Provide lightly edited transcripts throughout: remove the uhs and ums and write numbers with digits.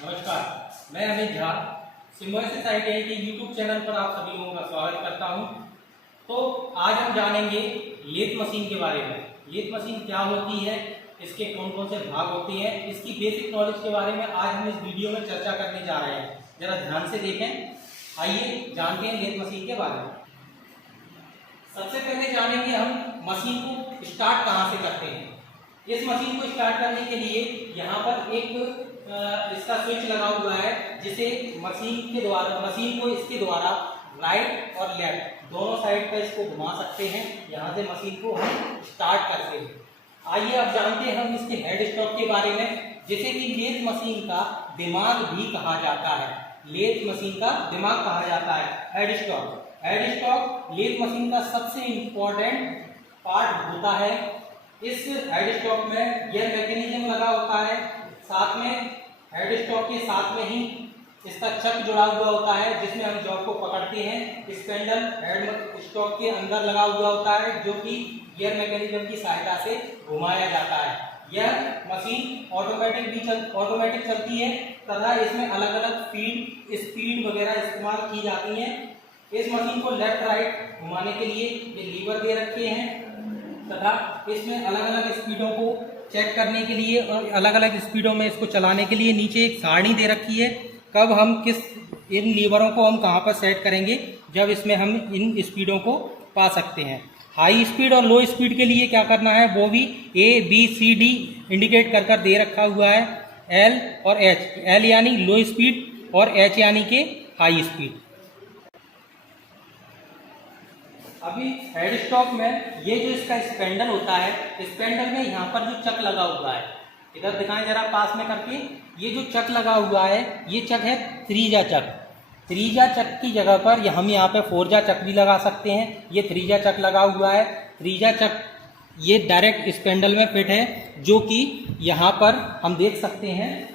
नमस्कार, मैं Amit Jha Symbiosis ITI के यूट्यूब चैनल पर आप सभी लोगों का स्वागत करता हूं। तो आज हम जानेंगे लेथ मशीन के बारे में। लेथ मशीन क्या होती है, इसके कौन कौन से भाग होते हैं, इसकी बेसिक नॉलेज के बारे में आज हम इस वीडियो में चर्चा करने जा रहे हैं। जरा ध्यान से देखें। आइए जानते हैं लेथ मशीन के बारे में। सबसे पहले जानेंगे हम मशीन को स्टार्ट कहाँ से करते हैं। इस मशीन को स्टार्ट करने के लिए यहाँ पर एक इसका स्विच लगा हुआ है, जिसे मशीन को इसके द्वारा राइट और लेफ्ट दोनों साइड पर इसको घुमा सकते हैं। यहाँ से मशीन को हम स्टार्ट करते हैं। आइए अब जानते हैं हम इसके हेड स्टॉक के बारे में, जिसे कि लेथ मशीन का दिमाग भी कहा जाता है। लेथ मशीन का दिमाग कहा जाता है headstock. Headstock lathe machine का सबसे इंपॉर्टेंट पार्ट होता है। इस हेड स्टॉक में गियर मैकेनिज्म लगा होता है, साथ में हेड स्टॉक के साथ में ही इसका चक जुड़ा हुआ होता है, जिसमें हम जॉब को पकड़ते हैं। स्पेंडल हेड स्टॉक के अंदर लगा हुआ होता है, जो कि गियर मैकेनिज्म की सहायता से घुमाया जाता है। यह मशीन ऑटोमेटिक चलती है तथा इसमें अलग अलग स्पीड वगैरह इस्तेमाल की जाती है। इस मशीन को लेफ्ट राइट घुमाने के लिए ये लीवर दे रखे हैं तथा इसमें अलग अलग स्पीडों को चेक करने के लिए और अलग अलग स्पीडों में इसको चलाने के लिए नीचे एक सारणी दे रखी है। कब हम इन लीवरों को हम कहाँ पर सेट करेंगे, जब इसमें हम इन स्पीडों को पा सकते हैं। हाई स्पीड और लो स्पीड के लिए क्या करना है, वो भी ABCD इंडिकेट कर दे रखा हुआ है। L और H, L यानी लो स्पीड और H यानी कि हाई स्पीड। अभी हेड स्टॉक में ये जो इसका स्पेंडल होता है, स्पेंडल में यहाँ पर जो चक लगा हुआ है, इधर दिखाएं जरा पास में करके। ये जो चक लगा हुआ है, ये चक है त्रिज्या चक। त्रिज्या चक की जगह पर हम यहाँ पे फोरजा चक भी लगा सकते हैं। ये त्रिज्या चक लगा हुआ है। त्रिज्या चक ये डायरेक्ट स्पेंडल में फिट है, जो कि यहाँ पर हम देख सकते हैं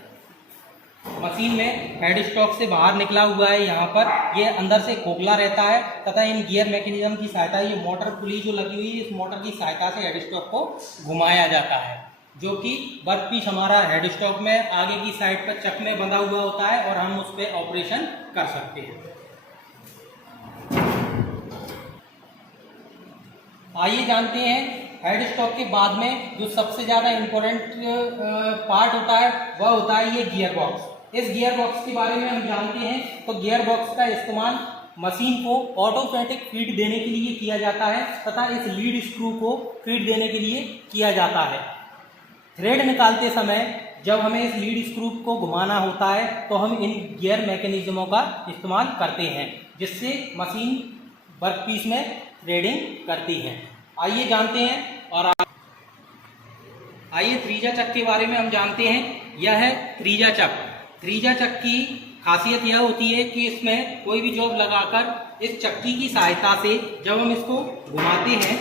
मशीन में हेड स्टॉक से बाहर निकला हुआ है। यहाँ पर ये अंदर से खोखला रहता है तथा इन गियर मैकेनिज्म की सहायता, ये मोटर पुली जो लगी हुई है, इस मोटर की सहायता से हेड स्टॉक को घुमाया जाता है, जो कि वर्क पीस हमारा हेड स्टॉक में आगे की साइड पर चक में बंधा हुआ होता है और हम उस पर ऑपरेशन कर सकते हैं। आइए जानते हैं हेड स्टॉक के बाद में जो सबसे ज़्यादा इम्पोर्टेंट पार्ट होता है, वह होता है ये गियर बॉक्स। इस गियर बॉक्स के बारे में हम जानते हैं तो गियर बॉक्स का इस्तेमाल मशीन को ऑटोमेटिक फीड देने के लिए किया जाता है तथा इस लीड स्क्रू को फीड देने के लिए किया जाता है। थ्रेड निकालते समय जब हमें इस लीड स्क्रू को घुमाना होता है तो हम इन गियर मैकेनिज्मों का इस्तेमाल करते हैं, जिससे मशीन वर्कपीस में थ्रेडिंग करती है। आइए जानते हैं और आइए त्रिज्या चक के बारे में हम जानते हैं। यह है त्रिज्या चक। त्रिज्या चक की खासियत यह होती है कि इसमें कोई भी जॉब लगाकर इस चक्की की सहायता से जब हम इसको घुमाते हैं,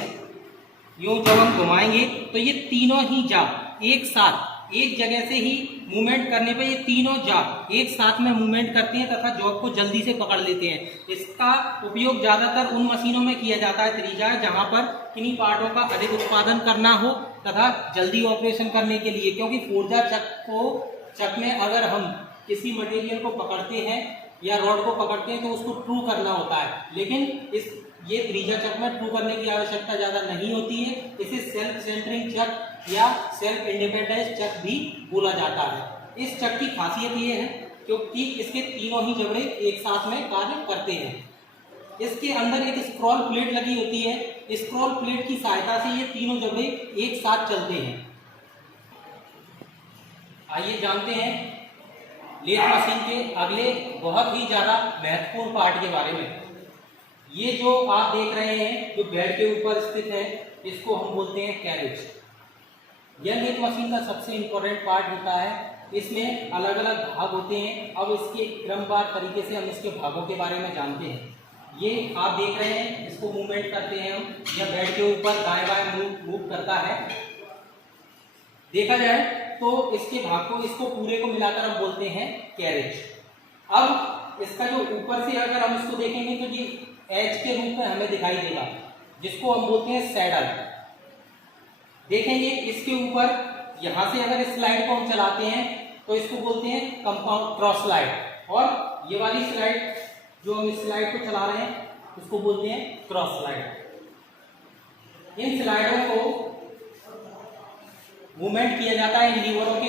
यूँ जब हम घुमाएंगे तो ये तीनों ही जाग एक साथ एक जगह से ही मूवमेंट करने पर ये तीनों जाग एक साथ में मूवमेंट करते हैं तथा जॉब को जल्दी से पकड़ लेते हैं। इसका उपयोग ज़्यादातर उन मशीनों में किया जाता है त्रिज्या, जहाँ पर किन्हीं पार्टों का अधिक उत्पादन करना हो तथा जल्दी ऑपरेशन करने के लिए, क्योंकि फोरजा चक में अगर हम किसी मटेरियल को पकड़ते हैं या रॉड को पकड़ते हैं तो उसको ट्रू करना होता है, लेकिन ये त्रिज्या चक में ट्रू करने की आवश्यकता ज़्यादा नहीं होती है। इसे सेल्फ सेंटरिंग चक या सेल्फ इंडिपेंडेंस चक भी बोला जाता है। इस चक की खासियत ये है क्योंकि इसके तीनों ही जबड़े एक साथ में कार्य करते हैं। इसके अंदर एक स्क्रॉल प्लेट लगी होती है। स्क्रॉल प्लेट की सहायता से ये तीनों जबड़े एक साथ चलते हैं। आइए जानते हैं लेथ मशीन के अगले बहुत ही ज़्यादा महत्वपूर्ण पार्ट के बारे में। ये जो आप देख रहे हैं, जो बेड के ऊपर स्थित है, इसको हम बोलते हैं कैरेज। यह लेथ मशीन का सबसे इम्पोर्टेंट पार्ट होता है। इसमें अलग अलग भाग होते हैं। अब इसके क्रमवार तरीके से हम इसके भागों के बारे में जानते हैं। ये आप देख रहे हैं, इसको मूवमेंट करते हैं हम, यह बेड के ऊपर दाएं बाएं मूव करता है। देखा जाए तो इसके भाग को, इसको पूरे को मिलाकर हम बोलते हैं कैरेज। अब इसका जो ऊपर से अगर हम इसको देखेंगे तो ये एच के रूप में हमें दिखाई देगा, जिसको हम बोलते हैं सैडल। देखेंगे इसके ऊपर यहाँ से अगर इस स्लाइड को हम चलाते हैं तो इसको बोलते हैं कंपाउंड क्रॉस स्लाइड। और ये वाली स्लाइड जो हम इस स्लाइड को चला रहे हैं उसको बोलते हैं क्रॉस स्लाइड। इन स्लाइडों को मूवमेंट किया जाता है इन लीवरों के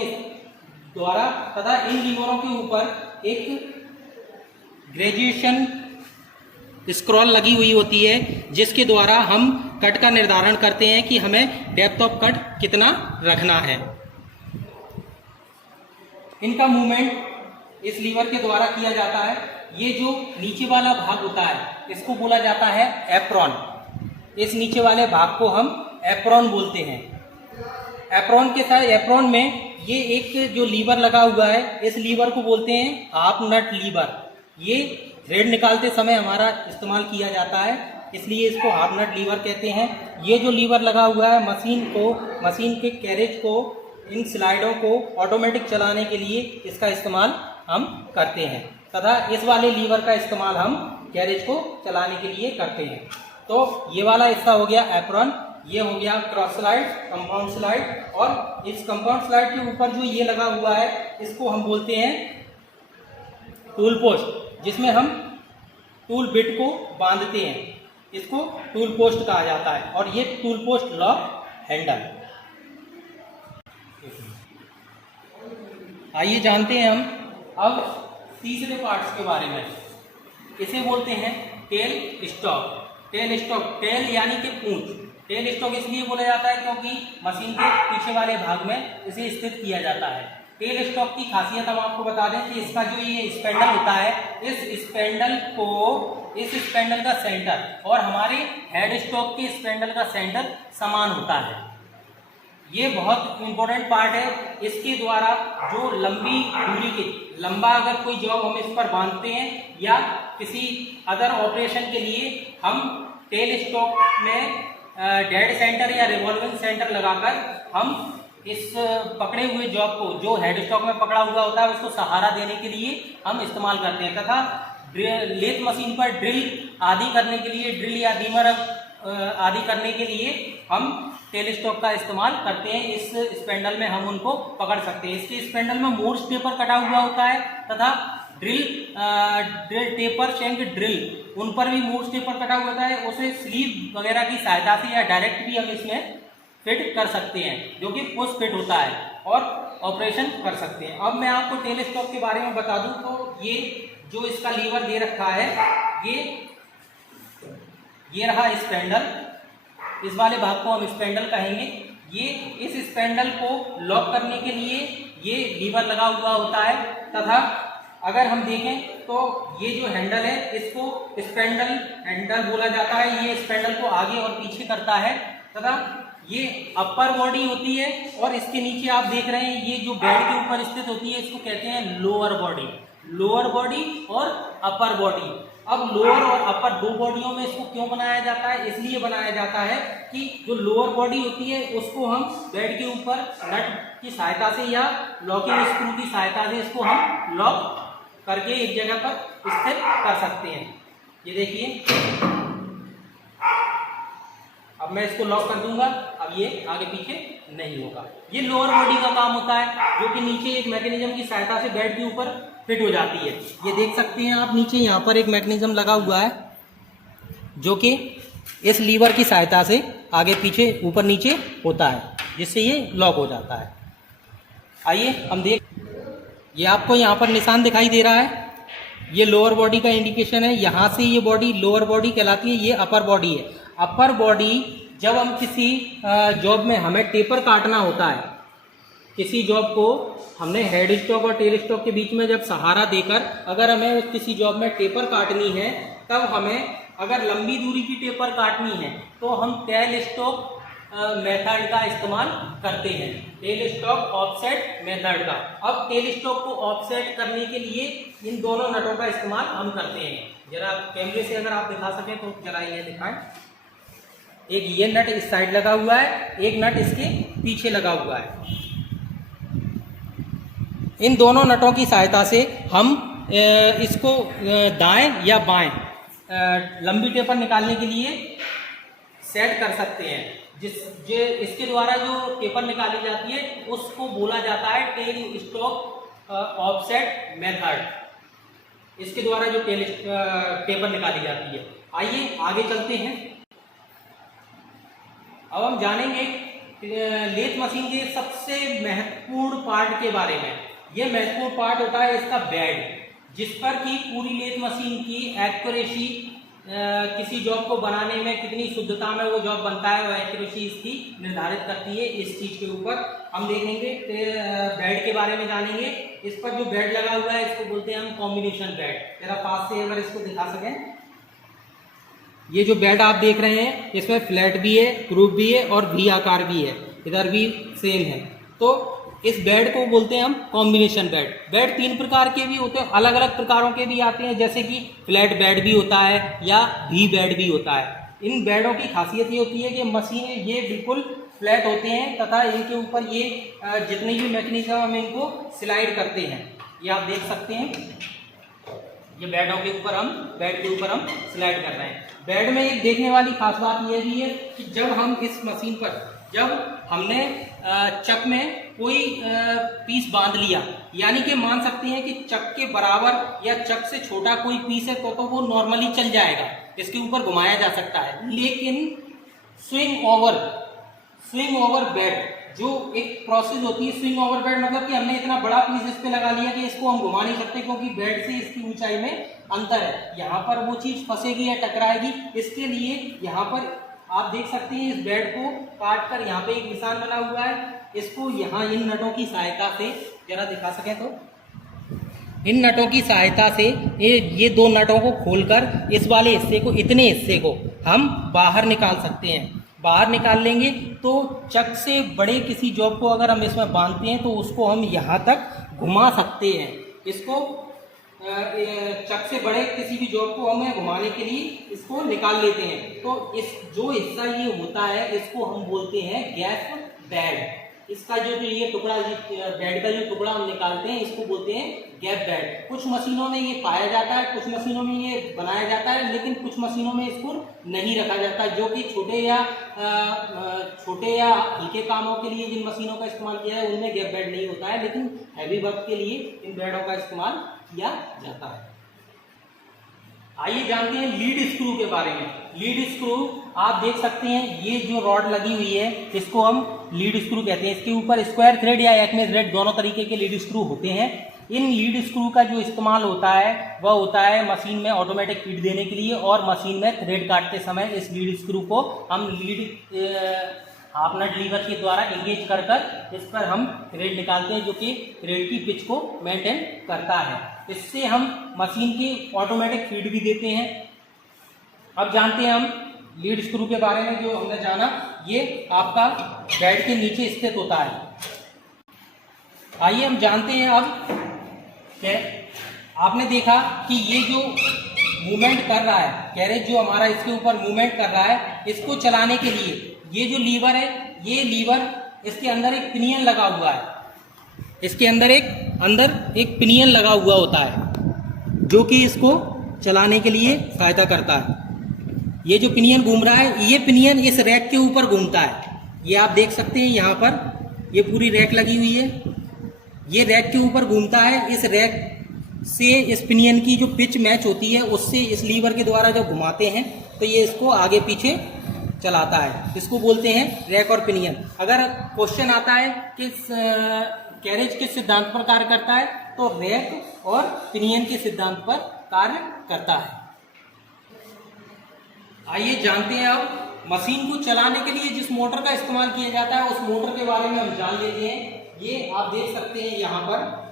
द्वारा तथा इन लीवरों के ऊपर एक ग्रेजुएशन स्क्रॉल लगी हुई होती है जिसके द्वारा हम कट का निर्धारण करते हैं कि हमें डेप्थ ऑफ कट कितना रखना है। इनका मूवमेंट इस लीवर के द्वारा किया जाता है। ये जो नीचे वाला भाग होता है इसको बोला जाता है एप्रॉन। इस नीचे वाले भाग को हम एप्रॉन बोलते हैं। एप्रॉन के साथ एप्रॉन में ये एक जो लीवर लगा हुआ है इस लीवर को बोलते हैं हाफ नट लीवर। ये थ्रेड निकालते समय हमारा इस्तेमाल किया जाता है इसलिए इसको हाफ नट लीवर कहते हैं। ये जो लीवर लगा हुआ है मशीन के कैरेज को इन स्लाइडों को ऑटोमेटिक चलाने के लिए इसका इस्तेमाल हम करते हैं तथा इस वाले लीवर का इस्तेमाल हम कैरेज को चलाने के लिए करते हैं। तो ये वाला हिस्सा हो गया एप्रॉन, ये हो गया क्रॉस स्लाइड, कंपाउंड स्लाइड। और इस कंपाउंड स्लाइड के ऊपर जो ये लगा हुआ है इसको हम बोलते हैं टूल पोस्ट, जिसमें हम टूल बिट को बांधते हैं। इसको टूल पोस्ट कहा जाता है। और ये टूल पोस्ट लॉक हैंडल। आइए जानते हैं हम अब तीसरे पार्ट्स के बारे में। इसे बोलते हैं tailstock. Tailstock, tail यानी कि पूंछ। टेल स्टॉक इसलिए बोला जाता है क्योंकि मशीन के पीछे वाले भाग में इसे स्थित किया जाता है। टेल स्टॉक की खासियत हम आपको बता दें कि इसका जो ये स्पेंडल होता है इस स्पेंडल का सेंटर और हमारे हेड स्टॉक के स्पेंडल का सेंटर समान होता है। ये बहुत इंपॉर्टेंट पार्ट है। इसके द्वारा जो लंबी दूरी के लंबा अगर कोई जॉब हम इस पर बांधते हैं या किसी अदर ऑपरेशन के लिए हम टेल स्टॉक में डेड सेंटर या रिवॉल्विंग सेंटर लगाकर हम इस पकड़े हुए जॉब को जो हेड स्टॉक में पकड़ा हुआ होता है उसको सहारा देने के लिए हम इस्तेमाल करते हैं। तथा लेथ मशीन पर ड्रिल आदि करने के लिए, ड्रिल या डीमर आदि करने के लिए हम टेल स्टॉक का इस्तेमाल करते हैं। इस स्पेंडल में हम उनको पकड़ सकते हैं। इसके स्पेंडल में मोर्स टेपर कटा हुआ होता है तथा ड्रिल टेपर, शेंक ड्रिल, उन पर भी मोर्स टेपर कटा हुआ होता है। उसे स्लीव वगैरह की सहायता से या डायरेक्ट भी हम इसमें फिट कर सकते हैं, जो कि पुश फिट होता है और ऑपरेशन कर सकते हैं। अब मैं आपको टेल स्टॉक के बारे में बता दूं तो ये जो इसका लीवर दे रखा है ये रहा स्पेंडल। इस वाले भाग को हम स्पेंडल कहेंगे। ये इस स्पेंडल को लॉक करने के लिए ये लीवर लगा हुआ होता है तथा अगर हम देखें तो ये जो हैंडल है इसको स्पेंडल हैंडल बोला जाता है। ये स्पेंडल को आगे और पीछे करता है तथा ये अपर बॉडी होती है और इसके नीचे आप देख रहे हैं ये जो बेड के ऊपर स्थित होती है इसको कहते हैं लोअर बॉडी। लोअर बॉडी और अपर बॉडी। अब लोअर और अपर दो बॉडियों में इसको क्यों बनाया जाता है? इसलिए बनाया जाता है कि जो लोअर बॉडी होती है उसको हम बेड के ऊपर नट की सहायता से या लॉकिंग स्क्रू की सहायता से इसको हम लॉक करके एक जगह पर स्थिर कर सकते हैं। ये देखिए, अब मैं इसको लॉक कर दूंगा, अब ये आगे पीछे नहीं होगा। ये लोअर बॉडी का काम होता है जो कि नीचे एक मैकेनिज्म की सहायता से बेड के ऊपर फिट हो जाती है। ये देख सकते हैं आप, नीचे यहाँ पर एक मैकेनिज्म लगा हुआ है जो कि इस लीवर की सहायता से आगे पीछे ऊपर नीचे होता है, जिससे ये लॉक हो जाता है। आइए हम देख, ये आपको यहाँ पर निशान दिखाई दे रहा है, ये लोअर बॉडी का इंडिकेशन है। यहाँ से ये बॉडी लोअर बॉडी कहलाती है, ये अपर बॉडी है। अपर बॉडी जब हम किसी जॉब में हमें टेपर काटना होता है, किसी जॉब को हमने हेड स्टॉक और टेल स्टॉक के बीच में जब सहारा देकर अगर हमें किसी जॉब में टेपर काटनी है, तब हमें अगर लंबी दूरी की टेपर काटनी है तो हम टेल स्टॉक मेथड का इस्तेमाल करते हैं, टेल स्टॉक ऑफसेट मेथड का। अब टेल स्टॉक को ऑफसेट करने के लिए इन दोनों नटों का इस्तेमाल हम करते हैं। जरा कैमरे से अगर आप दिखा सकें तो जरा ये दिखाएं। एक ये नट इस साइड लगा हुआ है, एक नट इसके पीछे लगा हुआ है। इन दोनों नटों की सहायता से हम इसको दाएं या बाएं लंबी टेपर निकालने के लिए सेट कर सकते हैं, इसके द्वारा जो टेपर निकाली जाती है उसको बोला जाता है टेल स्टॉक ऑफसेट मेथड। इसके द्वारा जो टेपर निकाली जाती है। आइए आगे चलते हैं। अब हम जानेंगे लेथ मशीन के सबसे महत्वपूर्ण पार्ट के बारे में। यह महत्वपूर्ण पार्ट होता है इसका बेड, जिस पर कि पूरी लेथ मशीन की एक्यूरेसी, किसी जॉब को बनाने में कितनी शुद्धता में वो जॉब बनता है, वो एक्यूरेसी इसकी निर्धारित करती है। इस चीज के ऊपर हम देखेंगे, बेड के बारे में जानेंगे। इस पर जो बेड लगा हुआ है इसको बोलते हैं हम कॉम्बिनेशन बेड। जरा पास से अगर इसको दिखा सकें, ये जो बेड आप देख रहे हैं इसमें फ्लैट भी है, ग्रूव भी है और वी आकार भी है, इधर भी सेम है। तो इस बेड को बोलते हैं हम कॉम्बिनेशन बेड। बेड 3 प्रकार के भी होते हैं, अलग अलग प्रकारों के भी आते हैं, जैसे कि फ्लैट बेड भी होता है या वी बेड भी होता है। इन बेडों की खासियत ये होती है कि मशीनें ये बिल्कुल फ्लैट होते हैं तथा इनके ऊपर ये जितने भी मैकेनिज्म हम इनको स्लाइड करते हैं, ये आप देख सकते हैं। ये बेड के ऊपर हम स्लाइड कर रहे हैं। बेड में एक देखने वाली खास बात यह भी है कि जब हम इस मशीन पर, जब हमने चक में कोई पीस बांध लिया, यानी कि मान सकते हैं कि चक के बराबर या चक से छोटा कोई पीस है तो वो नॉर्मली चल जाएगा, इसके ऊपर घुमाया जा सकता है। लेकिन स्विंग ओवर बेड जो एक प्रोसेस होती है, स्विंग ओवर बेड मतलब कि हमने इतना बड़ा पीस इस पे लगा लिया कि इसको हम घुमा नहीं सकते, क्योंकि बेड से इसकी ऊंचाई में अंतर है। यहाँ पर वो चीज फंसेगी या टकराएगी, इसके लिए यहाँ पर आप देख सकते हैं इस बेड को काट कर यहाँ पे एक निशान बना हुआ है। इसको यहाँ इन नटों की सहायता से, जरा दिखा सके तो, इन नटों की सहायता से ये 2 नटों को खोलकर इस वाले हिस्से को, इतने हिस्से को हम बाहर निकाल सकते हैं। बाहर निकाल लेंगे तो चक से बड़े किसी जॉब को अगर हम इसमें बांधते हैं तो उसको हम यहाँ तक घुमा सकते हैं। इसको चक से बड़े किसी भी जॉब को हमें घुमाने के लिए इसको निकाल लेते हैं। तो इस जो हिस्सा ये होता है इसको हम बोलते हैं गैप बेड। इसका जो ये टुकड़ा, बेड का जो टुकड़ा हम निकालते हैं इसको बोलते हैं गैप बेड। कुछ मशीनों में ये पाया जाता है, कुछ मशीनों में ये बनाया जाता है, लेकिन कुछ मशीनों में इसको नहीं रखा जाता, जो कि छोटे या हल्के कामों के लिए जिन मशीनों का इस्तेमाल किया है उनमें गैप बेड नहीं होता है, लेकिन हैवी वर्क के लिए इन बेडों का इस्तेमाल किया जाता है। आइए जानते हैं लीड स्क्रू के बारे में। लीड स्क्रू आप देख सकते हैं, ये जो रॉड लगी हुई है इसको हम लीड स्क्रू कहते हैं। इसके ऊपर स्क्वायर थ्रेड या एक्मे थ्रेड दोनों तरीके के लीड स्क्रू होते हैं। इन लीड स्क्रू का जो इस्तेमाल होता है वह होता है मशीन में ऑटोमेटिक फीड देने के लिए, और मशीन में थ्रेड काटते समय इस लीड स्क्रू को हम हाफ नट लीवर के द्वारा एंगेज कर इस पर हम थ्रेड निकालते हैं, जो कि थ्रेड की पिच को मेंटेन करता है। इससे हम मशीन की ऑटोमेटिक फीड भी देते हैं। अब जानते हैं हम लीड स्क्रू के बारे में। जो हमने जाना, ये आपका बेड के नीचे स्थित होता है। आइए हम जानते हैं अब कि आपने देखा कि ये जो मूवमेंट कर रहा है, कैरेज जो हमारा इसके ऊपर मूवमेंट कर रहा है, इसको चलाने के लिए ये जो लीवर है, ये लीवर, इसके अंदर एक पिनियन लगा हुआ है। इसके अंदर एक पिनियन लगा हुआ होता है जो कि इसको चलाने के लिए सहायता करता है। ये जो पिनियन घूम रहा है, ये पिनियन इस रैक के ऊपर घूमता है। ये आप देख सकते हैं, यहाँ पर ये पूरी रैक लगी हुई है, ये रैक के ऊपर घूमता है। इस रैक से इस पिनियन की जो पिच मैच होती है, उससे इस लीवर के द्वारा जब घुमाते हैं तो ये इसको आगे पीछे चलाता है। इसको बोलते हैं रैक और पिनियन। अगर क्वेश्चन आता है कि कैरेज किस सिद्धांत पर कार्य करता है, तो रैक और पिनियन के सिद्धांत पर कार्य करता है। आइए जानते हैं अब मशीन को चलाने के लिए जिस मोटर का इस्तेमाल किया जाता है, उस मोटर के बारे में हम जान लेते हैं। ये आप देख सकते हैं यहाँ पर,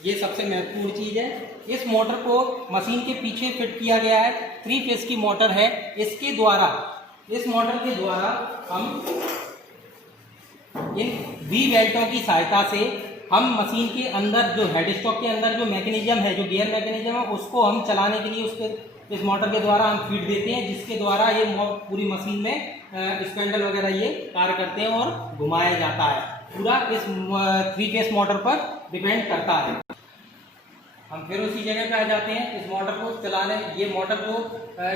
ये सबसे महत्वपूर्ण चीज है। इस मोटर को मशीन के पीछे फिट किया गया है, 3 फेज की मोटर है। इसके द्वारा, इस मोटर के द्वारा हम इन वी बेल्टों की सहायता से हम मशीन के अंदर जो हेड स्टॉक के अंदर जो मैकेनिज्म है, जो गियर मैकेनिज्म है, उसको हम चलाने के लिए उसके इस मोटर के द्वारा हम फीड देते हैं, जिसके द्वारा ये पूरी मशीन में स्पेंडल वगैरह ये कार्य करते हैं और घुमाया जाता है। पूरा इस 3 फेज मोटर पर डिपेंड करता है। हम फिर उसी जगह पे आ जाते हैं। इस मोटर को चलाने, ये मोटर को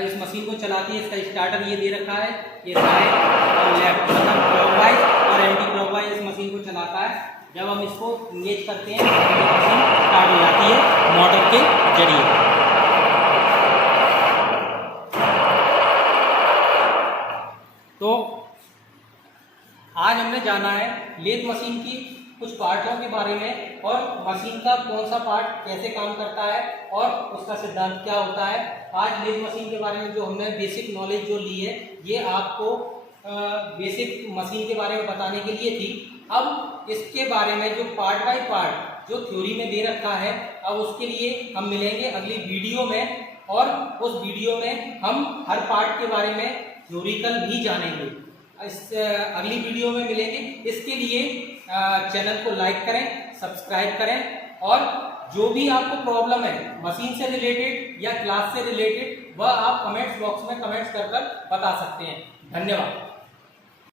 इस मशीन को चलाती है। इसका स्टार्टर ये दे रखा है, ये राइट और लेफ्ट मतलब क्लॉकवाइज और एंटी क्लॉकवाइज इस मशीन को चलाता है। जब हम इसको इंगेज करते हैं तो ये मशीन स्टार्ट हो जाती है मोटर के जरिए। तो आज हमने जाना है लेथ मशीन की कुछ पार्टों के बारे में और मशीन का कौन सा पार्ट कैसे काम करता है और उसका सिद्धांत क्या होता है। आज लेथ मशीन के बारे में जो हमने बेसिक नॉलेज जो ली है ये आपको बेसिक मशीन के बारे में बताने के लिए थी। अब इसके बारे में जो पार्ट बाय पार्ट जो थ्योरी में दे रखा है, अब उसके लिए हम मिलेंगे अगली वीडियो में और उस वीडियो में हम हर पार्ट के बारे में थ्योरिकल भी जानेंगे। इस अगली वीडियो में मिलेंगे। इसके लिए चैनल को लाइक करें, सब्सक्राइब करें और जो भी आपको प्रॉब्लम है मशीन से रिलेटेड या क्लास से रिलेटेड वह आप कमेंट्स बॉक्स में कमेंट्स कर बता सकते हैं। धन्यवाद।